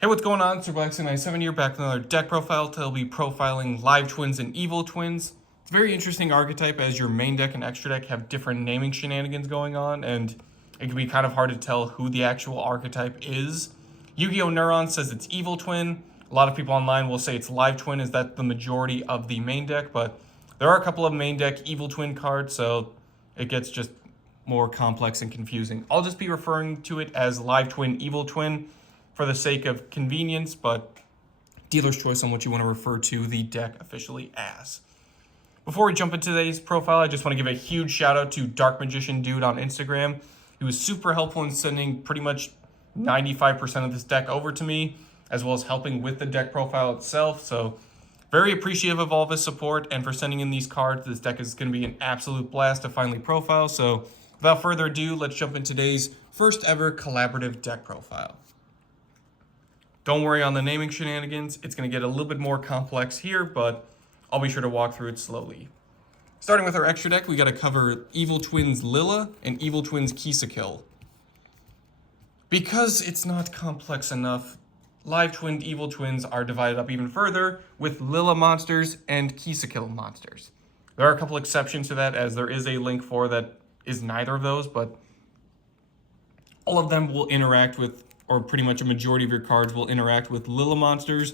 Hey, what's going on? It's Black97 here, back with another deck profile. Today I'll be profiling Live Twins and Evil Twins. It's a very interesting archetype as your main deck and extra deck have different naming shenanigans going on, and it can be kind of hard to tell who the actual archetype is. YuGiOh Neuron says it's Evil Twin. A lot of people online will say it's Live Twin, is that the majority of the main deck, but there are a couple of main deck Evil Twin cards, so it gets just more complex and confusing. I'll just be referring to it as Live Twin, Evil Twin, for the sake of convenience, but dealer's choice on what you want to refer to the deck officially as. Before we jump into today's profile, I just want to give a huge shout out to DarkMagicianDude on Instagram. He was super helpful in sending pretty much 95% of this deck over to me, as well as helping with the deck profile itself. So very appreciative of all of his support and for sending in these cards. This deck is going to be an absolute blast to finally profile. So without further ado, let's jump into today's first ever collaborative deck profile. Don't worry on the naming shenanigans. It's going to get a little bit more complex here, but I'll be sure to walk through it slowly. Starting with our extra deck, we got to cover Evil Twins Lila and Evil Twins Kill. Because it's not complex enough, Live Twin Evil Twins are divided up even further with Lila monsters and Kill monsters. There are a couple exceptions to that, as there is a link for that is neither of those, but all of them will interact with, or pretty much a majority of your cards will interact with Lila monsters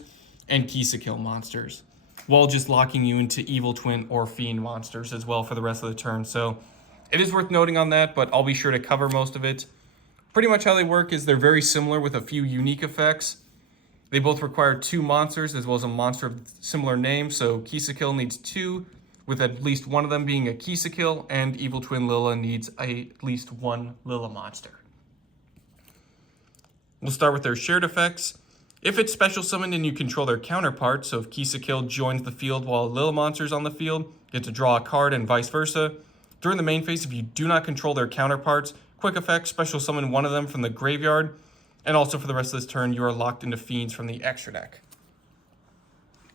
and Kill monsters, while just locking you into Evil Twin or Fiend monsters as well for the rest of the turn. So it is worth noting on that, but I'll be sure to cover most of it. Pretty much how they work is they're very similar with a few unique effects. They both require 2 monsters as well as a monster of similar name, so Kill needs 2, with at least one of them being a Kill, and Evil Twin Lila needs at least 1 Lila monster. We'll start with their shared effects. If it's special summoned and you control their counterpart, so if Kill joins the field while Lila monster is on the field, you get to draw a card and vice versa. During the main phase, if you do not control their counterparts, quick effect, special summon one of them from the graveyard, and also for the rest of this turn, you are locked into Fiends from the extra deck.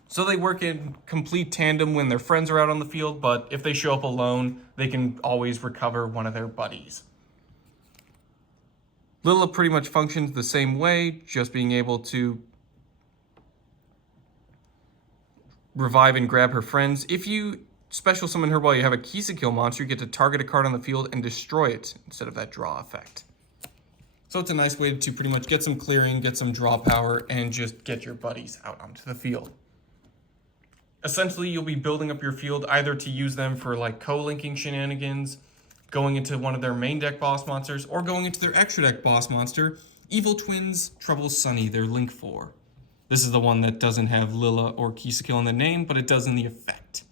So they work in complete tandem when their friends are out on the field, but if they show up alone, they can always recover one of their buddies. Lila pretty much functions the same way, just being able to revive and grab her friends. If you special summon her while you have a Kill monster, you get to target a card on the field and destroy it instead of that draw effect. So it's a nice way to pretty much get some clearing, get some draw power, and just get your buddies out onto the field. Essentially, you'll be building up your field either to use them for like co-linking shenanigans, going into one of their main deck boss monsters, or going into their extra deck boss monster, Evil Twins Trouble Sunny, their Link 4. This is the one that doesn't have Lila or Kill in the name, but it does in the effect.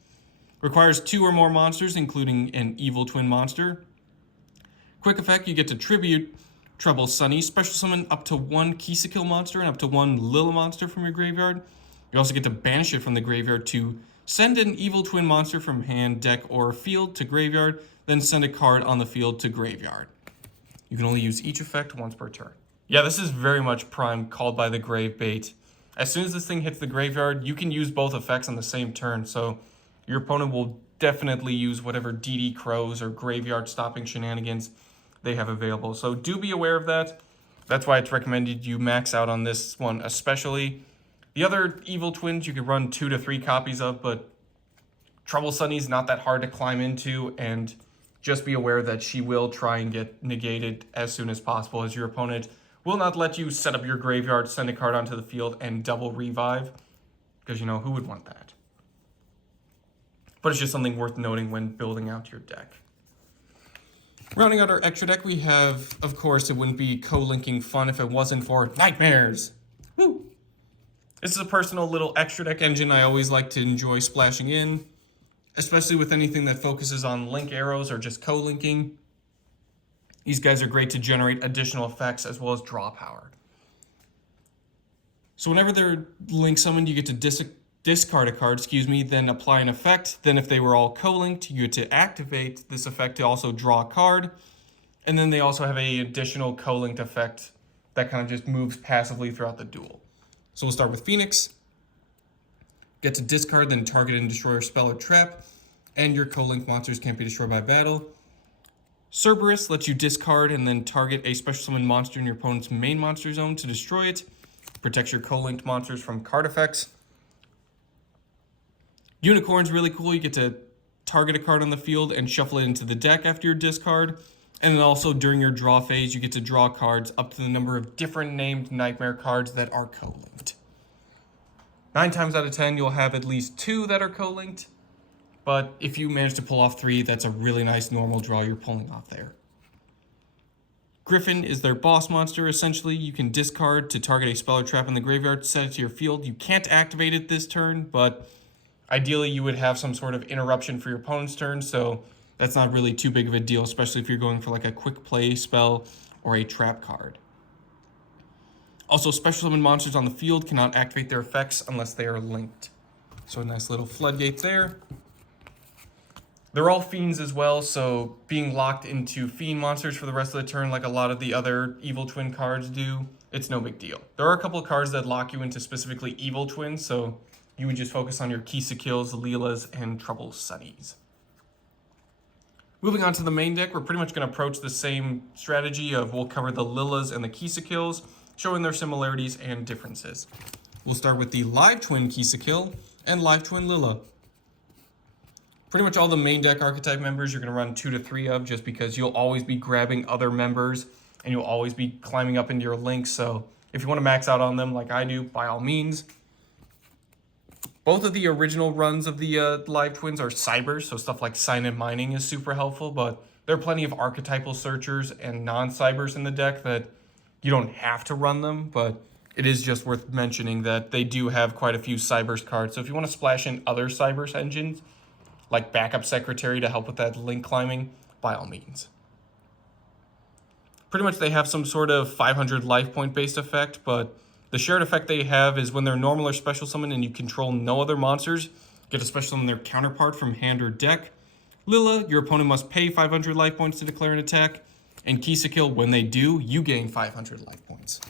Requires 2 or more monsters, including an Evil Twin monster. Quick effect, you get to tribute Trouble Sunny, special summon up to 1 Kill monster and up to 1 Lila monster from your graveyard. You also get to banish it from the graveyard to send an Evil Twin monster from hand, deck, or field to graveyard, then send a card on the field to graveyard. You can only use each effect once per turn. Yeah, this is very much prime Called by the Grave bait. As soon as this thing hits the graveyard, you can use both effects on the same turn, so your opponent will definitely use whatever DD Crows or graveyard stopping shenanigans they have available. So do be aware of that. That's why it's recommended you max out on this one especially. The other Evil Twins you could run 2 to 3 copies of, but Trouble Sunny's not that hard to climb into, and just be aware that she will try and get negated as soon as possible, as your opponent will not let you set up your graveyard, send a card onto the field, and double revive, because you know, who would want that? But it's just something worth noting when building out your deck. Rounding out our extra deck, we have, of course, it wouldn't be co-linking fun if it wasn't for Nightmares. Woo! This is a personal little extra deck engine I always like to enjoy splashing in, especially with anything that focuses on link arrows or just co-linking. These guys are great to generate additional effects as well as draw power. So whenever they're link summoned, you get to discard a card, then apply an effect. Then if they were all co-linked, you get to activate this effect to also draw a card. And then they also have an additional co-linked effect that kind of just moves passively throughout the duel. So we'll start with Phoenix. Get to discard, then target and destroy a spell or trap, and your co-linked monsters can't be destroyed by battle. Cerberus lets you discard and then target a special summon monster in your opponent's main monster zone to destroy it. Protects your co-linked monsters from card effects. Unicorn's really cool. You get to target a card on the field and shuffle it into the deck after your discard. And then also during your draw phase, you get to draw cards up to the number of different named Nightmare cards that are co-linked. 9 times out of 10, you'll have at least 2 that are co-linked. But if you manage to pull off 3, that's a really nice normal draw you're pulling off there. Griffin is their boss monster. Essentially, you can discard to target a spell or trap in the graveyard, set it to your field. You can't activate it this turn, but ideally you would have some sort of interruption for your opponent's turn, so that's not really too big of a deal, especially if you're going for like a quick play spell or a trap card. Also, special summon monsters on the field cannot activate their effects unless they are linked. So a nice little floodgate there. They're all fiends as well, so being locked into fiend monsters for the rest of the turn like a lot of the other Evil Twin cards do, it's no big deal. There are a couple of cards that lock you into specifically Evil Twins, so you would just focus on your Kisakills, Leelas, and Trouble Sunnies. Moving on to the main deck, we're pretty much going to approach the same strategy of we'll cover the Lilas and the Kisakills, showing their similarities and differences. We'll start with the Live Twin Kisakill and Live Twin Lila. Pretty much all the main deck archetype members you're going to run 2 to 3 of, just because you'll always be grabbing other members and you'll always be climbing up into your links. So if you want to max out on them like I do, by all means. Both of the original runs of the Live Twins are cybers, so stuff like Sign and Mining is super helpful, but there are plenty of archetypal searchers and non-cybers in the deck that you don't have to run them, but it is just worth mentioning that they do have quite a few cybers cards. So if you want to splash in other cybers engines, like Backup Secretary to help with that link climbing, by all means. Pretty much they have some sort of 500 life point based effect, but the shared effect they have is when they're normal or special summon and you control no other monsters, get to special summon their counterpart from hand or deck. Lila, your opponent must pay 500 life points to declare an attack, and Kisakill, when they do, you gain 500 life points.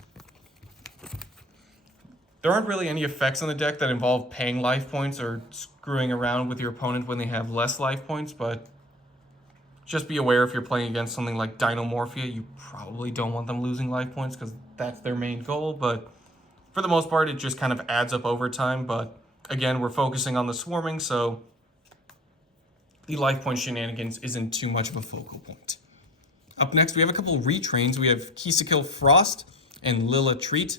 There aren't really any effects on the deck that involve paying life points or screwing around with your opponent when they have less life points, but just be aware if you're playing against something like Dinomorphia, you probably don't want them losing life points because that's their main goal, but for the most part, it just kind of adds up over time. But again, we're focusing on the swarming, so the life point shenanigans isn't too much of a focal point. Up next, we have a couple retrains. We have Kisakill Frost and Lila Treat.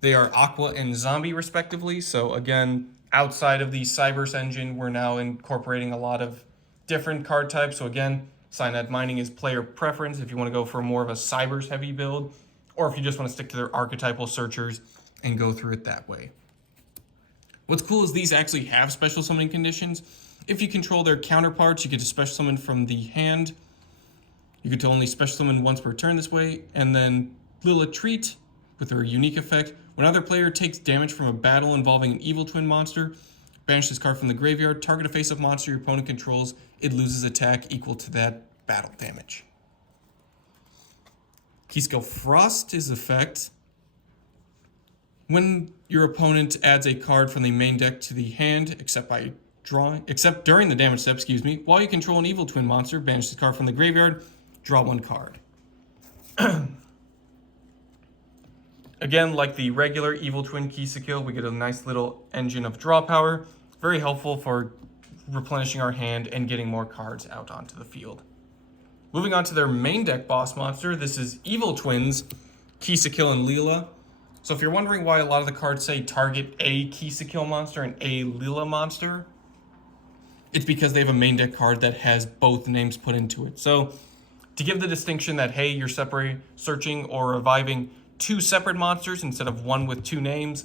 They are Aqua and Zombie, respectively. So again, outside of the Cybers engine, we're now incorporating a lot of different card types. So again, Cyanide Mining is player preference if you want to go for more of a Cybers heavy build, or if you just want to stick to their archetypal searchers and go through it that way. What's cool is these actually have special summoning conditions. If you control their counterparts, you get to special summon from the hand. You get to only special summon once per turn this way. And then Lila Treat, with her unique effect, when another player takes damage from a battle involving an Evil Twin monster, banish this card from the graveyard, target a face-up monster your opponent controls, it loses attack equal to that battle damage. Kisakill Frost is effect. When your opponent adds a card from the main deck to the hand, except during the damage step, while you control an Evil Twin monster, banish this card from the graveyard, draw 1 card. Again, like the regular Evil Twin Kisakill, we get a nice little engine of draw power. Very helpful for replenishing our hand and getting more cards out onto the field. Moving on to their main deck boss monster, this is Evil Twins, Kisakill and Lila. So if you're wondering why a lot of the cards say target a Kisakill monster and a Lila monster, it's because they have a main deck card that has both names put into it. So to give the distinction that, hey, you're searching or reviving 2 separate monsters instead of 1 with 2 names,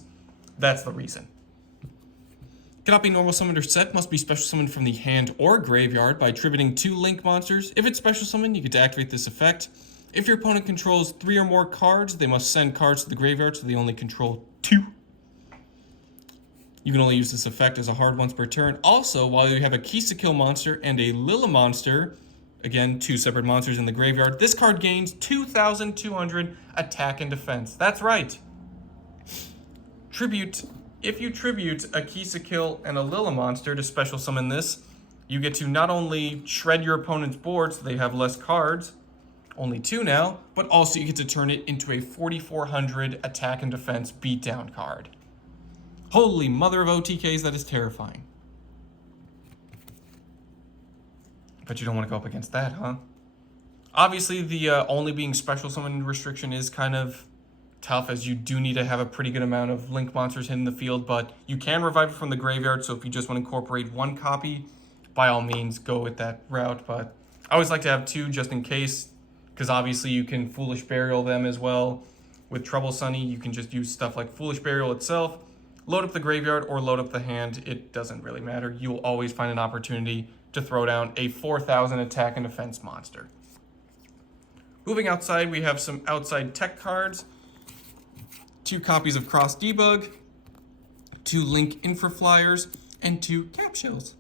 that's the reason. Cannot be normal summoned or set, must be special summoned from the hand or graveyard by attributing 2 link monsters. If it's special summoned, you get to activate this effect. If your opponent controls 3 or more cards, they must send cards to the graveyard, so they only control 2. You can only use this effect as a hard once per turn. Also, while you have a Kisakill monster and a Lila monster, again, 2 separate monsters in the graveyard, this card gains 2,200 attack and defense. That's right. If you tribute a Kisakill and a Lila monster to special summon this, you get to not only shred your opponent's board so they have less cards, Only 2 now, but also you get to turn it into a 4400 attack and defense beatdown card. Holy mother of OTKs, that is terrifying. But you don't want to go up against that, huh? Obviously, the only being special summon restriction is kind of tough, as you do need to have a pretty good amount of link monsters in the field, but you can revive it from the graveyard, so if you just want to incorporate 1 copy, by all means, go with that route. But I always like to have 2 just in case, because obviously you can Foolish Burial them as well. With Trouble Sunny, you can just use stuff like Foolish Burial itself, load up the graveyard, or load up the hand. It doesn't really matter. You'll always find an opportunity to throw down a 4000 attack and defense monster. Moving outside, we have some outside tech cards. 2 copies of Cross Debug, 2 Link Infraflyers, and 2 Capshells.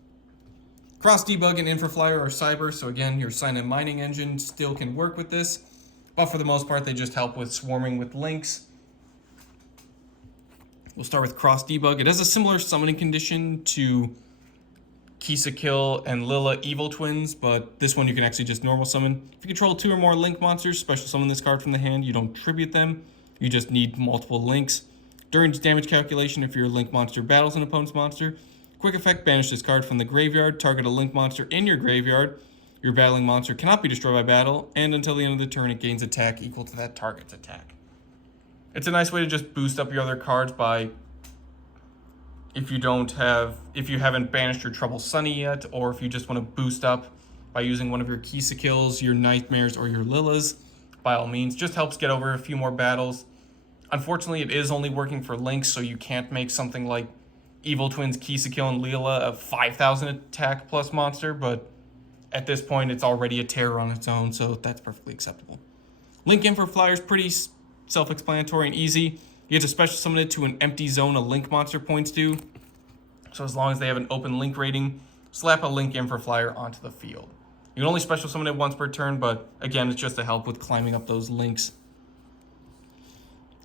Cross Debug and Infraflyer are cyber, so again, your sign and mining engine still can work with this, but for the most part, they just help with swarming with links. We'll start with Cross Debug. It has a similar summoning condition to Kisa Kill and Lila Evil Twins, but this one you can actually just normal summon. If you control 2 or more link monsters, special summon this card from the hand. You don't tribute them. You just need multiple links. During damage calculation, if your link monster battles an opponent's monster, quick effect, banish this card from the graveyard, target a link monster in your graveyard. Your battling monster cannot be destroyed by battle, and until the end of the turn, it gains attack equal to that target's attack. It's a nice way to just boost up your other cards by, if you haven't banished your Trouble Sunny yet, or if you just want to boost up by using one of your Kisa Kills, your Nightmares, or your Lilas, by all means, just helps get over a few more battles. Unfortunately, it is only working for links, so you can't make something like Evil Twins, Kisa Kill, and Leela a 5000 attack plus monster, but at this point, it's already a terror on its own, so that's perfectly acceptable. Link Infraflyer is pretty self-explanatory and easy. You get to special summon it to an empty zone a link monster points to. So as long as they have an open link rating, slap a Link Infraflyer onto the field. You can only special summon it once per turn, but again, it's just to help with climbing up those links.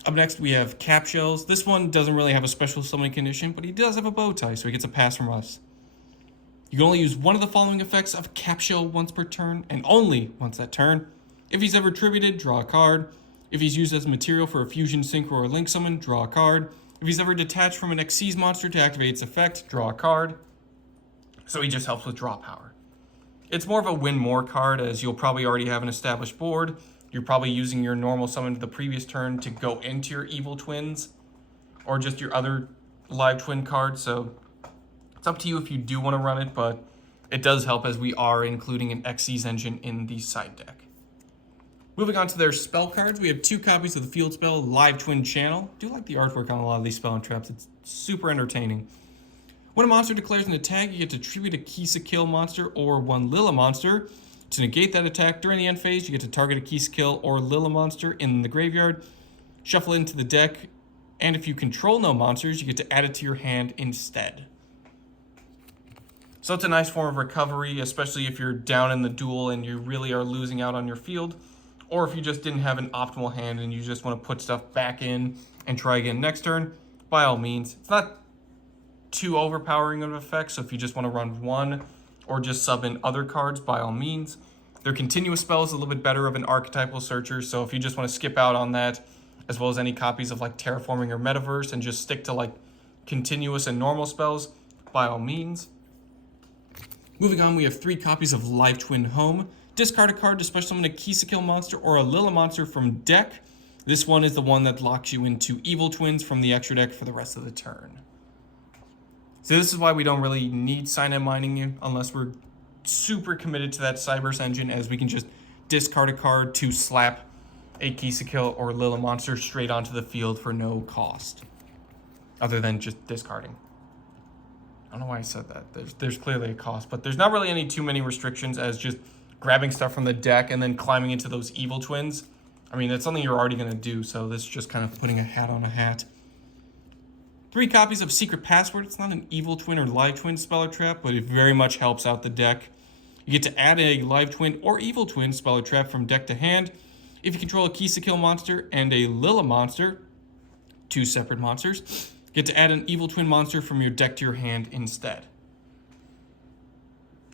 Up next, we have Capshells. This one doesn't really have a special summoning condition, but he does have a bow tie, so he gets a pass from us. You can only use one of the following effects of Capshell once per turn, and only once that turn. If he's ever tributed, draw a card. If he's used as material for a fusion, synchro, or link summon, draw a card. If he's ever detached from an Xyz monster to activate its effect, draw a card. So he just helps with draw power. It's more of a win more card, as you'll probably already have an established board. You're probably using your normal summon to the previous turn to go into your Evil Twins, or just your other live twin card, so it's up to you if you do want to run it, but it does help as we are including an Xyz engine in the side deck. Moving on to their spell cards, we have 2 copies of the field spell Live Twin Channel. I do like the artwork on a lot of these spell and traps, it's super entertaining. When a monster declares an attack, you get to tribute a Kisa Kill monster or 1 Lila monster. To negate that attack during the end phase, you get to target a Kisa Kill or Lila monster in the graveyard, shuffle it into the deck, and if you control no monsters, you get to add it to your hand instead. So it's a nice form of recovery, especially if you're down in the duel and you really are losing out on your field, or if you just didn't have an optimal hand and you just want to put stuff back in and try again next turn, by all means. It's not too overpowering of an effect, so if you just want to run 1 or just sub in other cards, by all means. Their continuous spell is a little bit better of an archetypal searcher, so if you just want to skip out on that, as well as any copies of like Terraforming or Metaverse, and just stick to like continuous and normal spells, by all means. Moving on, we have 3 copies of Live Twin Home. Discard a card to special summon a Kisa Kill monster or a Lila monster from deck. This one is the one that locks you into Evil Twins from the extra deck for the rest of the turn. So this is why we don't really need sign and mining you unless we're super committed to that Cybers engine, as we can just discard a card to slap a Kisa Kill or Lila monster straight onto the field for no cost, other than just discarding. I don't know why I said that. There's clearly a cost, but there's not really any too many restrictions, as just grabbing stuff from the deck and then climbing into those Evil Twins. I mean, that's something you're already going to do, so this is just kind of putting a hat on a hat. 3 copies of Secret Password. It's not an Evil Twin or Live Twin spell or trap, but it very much helps out the deck. You get to add a Live Twin or Evil Twin spell or trap from deck to hand. If you control a Kisa Kill monster and a Lila monster, 2 separate monsters, you get to add an Evil Twin monster from your deck to your hand instead.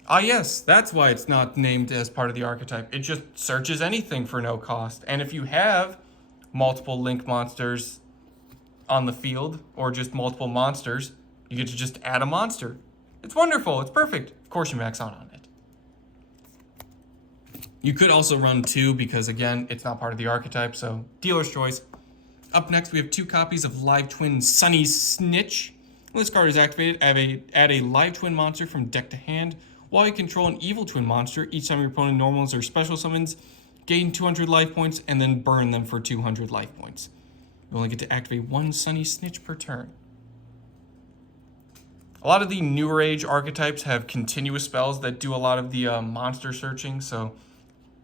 Ah yes, that's why it's not named as part of the archetype. It just searches anything for no cost. And if you have multiple link monsters on the field, or just multiple monsters, you get to just add a monster. It's wonderful, it's perfect. Of course you max out on it. You could also run 2 because again, it's not part of the archetype, so dealer's choice. Up next, we have 2 copies of Live Twin Sunny Snitch. When this card is activated, add a Live Twin monster from deck to hand. While you control an Evil Twin monster, each time your opponent normals or special summons, gain 200 life points and then burn them for 200 life points. You only get to activate 1 Sunny Snitch per turn. A lot of the newer age archetypes have continuous spells that do a lot of the monster searching, so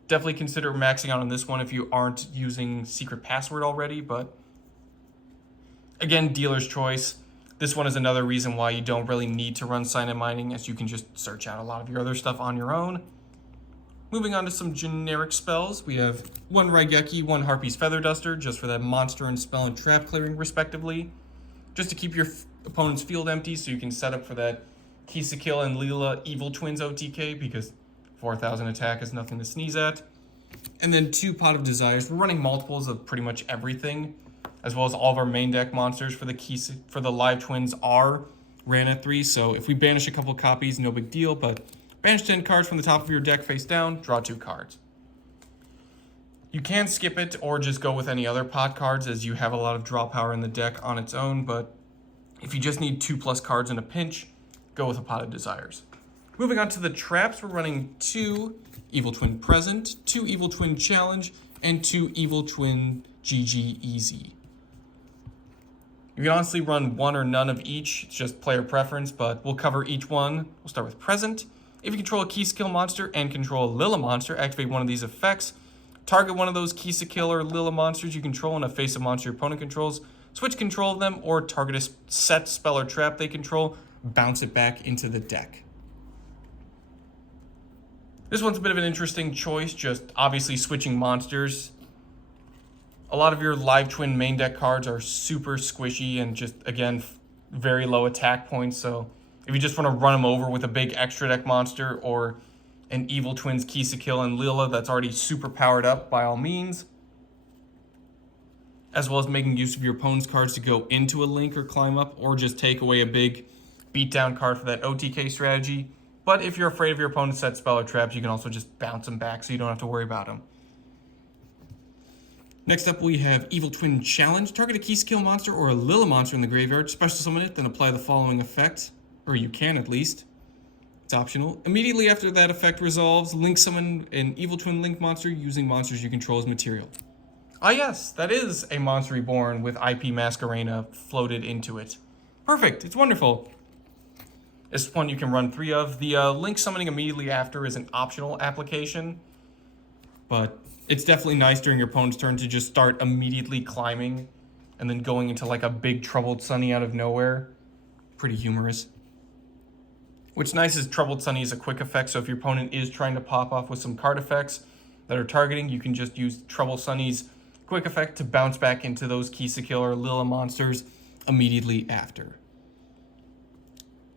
definitely consider maxing out on this one if you aren't using Secret Password already, but again, dealer's choice. This one is another reason why you don't really need to run Sign and Mining, as you can just search out a lot of your other stuff on your own. Moving on to some generic spells, we have 1 Raigeki, 1 Harpy's Feather Duster, just for that monster and spell and trap clearing respectively. Just to keep your opponent's field empty so you can set up for that Kisakil and Leela Evil Twins OTK, because 4,000 attack is nothing to sneeze at. And then 2 Pot of Desires. We're running multiples of pretty much everything, as well as all of our main deck monsters for the Live Twins are ran at 3. So if we banish a couple copies, no big deal, but banish 10 cards from the top of your deck face down, draw 2 cards. You can skip it or just go with any other pot cards, as you have a lot of draw power in the deck on its own, but if you just need 2+ cards in a pinch, go with a Pot of Desires. Moving on to the traps, we're running 2 Evil Twin Present, 2 Evil Twin Challenge, and 2 Evil Twin GG Easy. You can honestly run 1 or none of each, it's just player preference, but we'll cover each one. We'll start with Present. If you control a key skill monster and control a Lila monster, activate one of these effects. Target one of those Kisakil or Lila monsters you control in a face of monster your opponent controls. Switch control of them, or target a set spell or trap they control. Bounce it back into the deck. This one's a bit of an interesting choice, just obviously switching monsters. A lot of your Live Twin main deck cards are super squishy and just, again, very low attack points. So if you just want to run them over with a big extra deck monster or an Evil Twins Kisakil and Lila that's already super powered up, by all means. As well as making use of your opponent's cards to go into a link or climb up, or just take away a big beatdown card for that OTK strategy. But if you're afraid of your opponent's set spell or traps, you can also just bounce them back so you don't have to worry about them. Next up, we have Evil Twin Challenge. Target a Kisakil monster or a Lila monster in the graveyard, special summon it, then apply the following effect, or you can at least. It's optional. Immediately after that effect resolves, link summon an Evil Twin Link monster using monsters you control as material. Ah yes, that is a Monster Reborn with IP Masquerena floated into it. Perfect, it's wonderful. This one you can run 3 of. The link summoning immediately after is an optional application, but it's definitely nice during your opponent's turn to just start immediately climbing and then going into like a big Troubled Sunny out of nowhere. Pretty humorous. What's nice is Troubled Sunny is a quick effect, so if your opponent is trying to pop off with some card effects that are targeting, you can just use Troubled Sunny's quick effect to bounce back into those Kisakil or Lila monsters immediately after.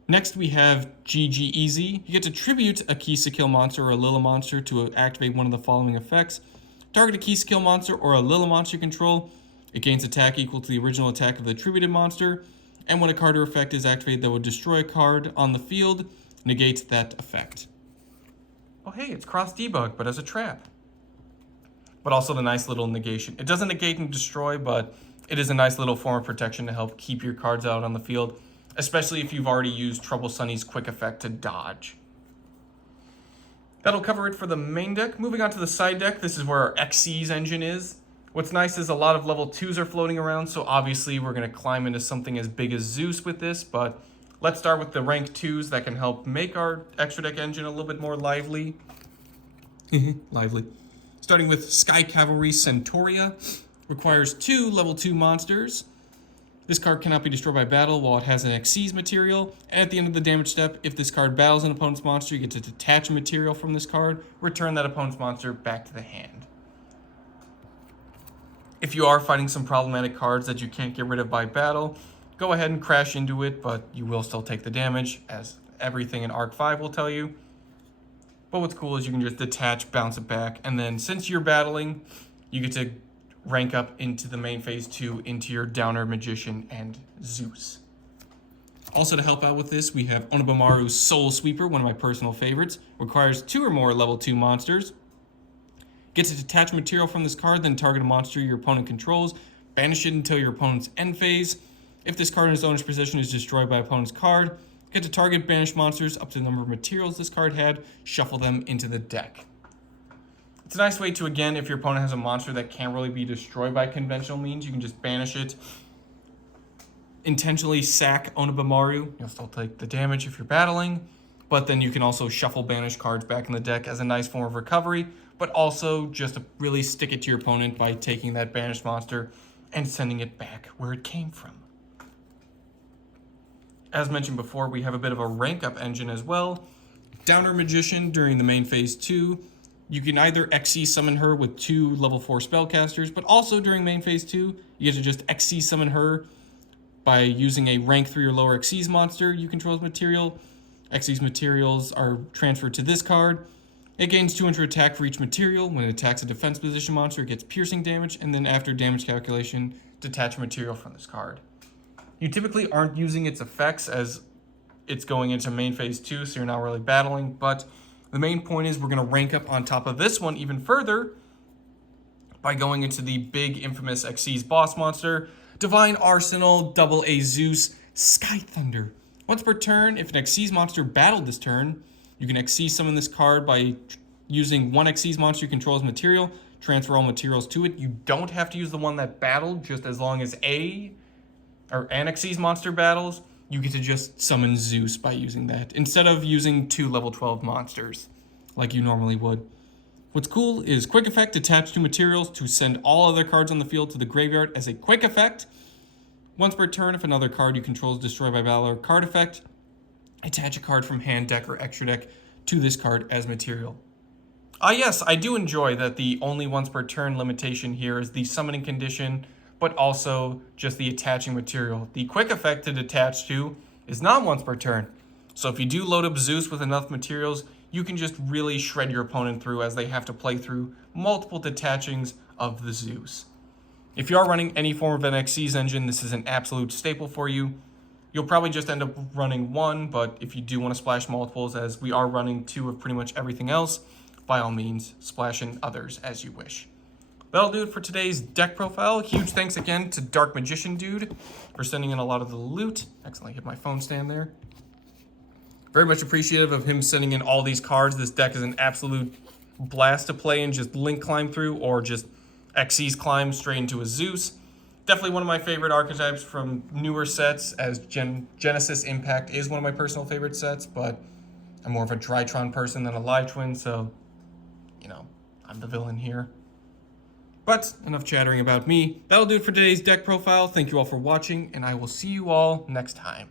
Next, we have GG Easy. You get to tribute a Kisakil monster or a Lila monster to activate one of the following effects. Target a Kisakil monster or a Lila monster you control. It gains attack equal to the original attack of the tributed monster. And when a card or effect is activated that would destroy a card on the field, negates that effect. Oh hey, it's Cross Debug, but as a trap. But also the nice little negation. It doesn't negate and destroy, but it is a nice little form of protection to help keep your cards out on the field, especially if you've already used Troubled Sunny's quick effect to dodge. That'll cover it for the main deck. Moving on to the side deck, this is where our Xyz engine is. What's nice is a lot of level 2s are floating around, so obviously we're going to climb into something as big as Zeus with this, but let's start with the rank 2s that can help make our extra deck engine a little bit more lively. Lively. Starting with Sky Cavalry Centauria. Requires 2 level 2 monsters. This card cannot be destroyed by battle while it has an Xyz material. And at the end of the damage step, if this card battles an opponent's monster, you get to detach a material from this card, return that opponent's monster back to the hand. If you are fighting some problematic cards that you can't get rid of by battle, go ahead and crash into it, but you will still take the damage, as everything in Arc 5 will tell you. But what's cool is you can just detach, bounce it back, and then since you're battling, you get to rank up into the main phase 2 into your Downer Magician and Zeus. Also to help out with this, we have Onobamaru's Soul Sweeper, one of my personal favorites. Requires 2 or more level 2 monsters. Gets to detach material from this card, then target a monster your opponent controls. Banish it until your opponent's end phase. If this card in its owner's possession is destroyed by opponent's card, get to target banished monsters up to the number of materials this card had, shuffle them into the deck. It's a nice way to, again, if your opponent has a monster that can't really be destroyed by conventional means, you can just banish it, intentionally sack Onobamaru. You'll still take the damage if you're battling, but then you can also shuffle banished cards back in the deck as a nice form of recovery, but also just to really stick it to your opponent by taking that banished monster and sending it back where it came from. As mentioned before, we have a bit of a rank up engine as well. Downer Magician during the main phase 2. You can either XC summon her with 2 level 4 spellcasters, but also during main phase 2, you get to just XC summon her by using a rank 3 or lower Xyz monster you control as material. Xyz materials are transferred to this card. It gains 200 attack for each material. When it attacks a defense position monster, it gets piercing damage, and then after damage calculation, detach material from this card. You typically aren't using its effects as it's going into main phase 2, so you're not really battling, but the main point is we're going to rank up on top of this one even further by going into the big infamous Xyz boss monster, Divine Arsenal AA Zeus Sky Thunder. Once per turn, if an Xyz monster battled this turn, you can Xyz summon this card by using 1 Xyz monster you control as material, transfer all materials to it. You don't have to use the one that battled, just as long as an Xyz monster battles, you get to just summon Zeus by using that, instead of using 2 level 12 monsters like you normally would. What's cool is quick effect attached to materials to send all other cards on the field to the graveyard as a quick effect. Once per turn, if another card you control is destroyed by battle or card effect, attach a card from hand, deck, or extra deck to this card as material. Yes, I do enjoy that the only once per turn limitation here is the summoning condition, but also just the attaching material. The quick effect to detach to is not once per turn. So if you do load up Zeus with enough materials, you can just really shred your opponent through as they have to play through multiple detachings of the Zeus. If you are running any form of an Xyz engine, this is an absolute staple for you. You'll probably just end up running 1, but if you do want to splash multiples, as we are running 2 of pretty much everything else, by all means, splash in others as you wish. That'll do it for today's deck profile. Huge thanks again to DarkMagicianDude for sending in a lot of the loot. Accidentally hit my phone stand there. Very much appreciative of him sending in all these cards. This deck is an absolute blast to play and just link climb through, or just Xyz climb straight into a Zeus. Definitely one of my favorite archetypes from newer sets, as Genesis Impact is one of my personal favorite sets, but I'm more of a Drytron person than a Live Twin, so, I'm the villain here. But enough chattering about me. That'll do it for today's deck profile. Thank you all for watching, and I will see you all next time.